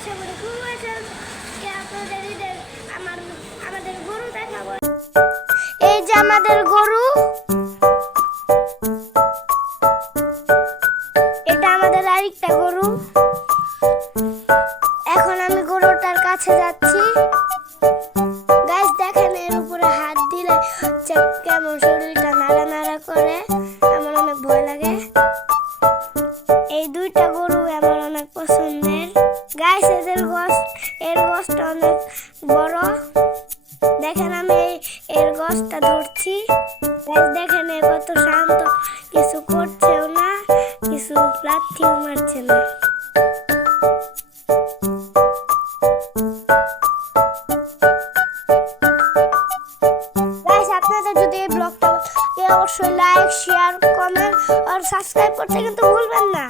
আশা করি খুব ভালো আপনাদের ঈদের আমাদের গরু দেখাবো। এই যে আমাদের গরু, এটা আমাদের আরেকটা গরু। এখন আমি গরুটার কাছে যাচ্ছি। গাইস দেখেন, এর উপরে হাত দিলে হচ্ছে কেমন শরীরটা নাড়া নাড়া করে, আমার অনেক ভয় লাগে। এই দুইটা গরু আমার অনেক পছন্দের। গাইস এর গোশটা অনেক বড়। দেখেন আমি এর গোশটা ধরছি। গাইস দেখেন এ কত শান্ত, কিছু করছেও না, কিছু লাথিও মারছে না। আপনাদের যদি এই ব্লগটা অবশ্যই লাইক, শেয়ার, কমেন্ট আর সাবস্ক্রাইব করতে কিন্তু ভুলবেন না।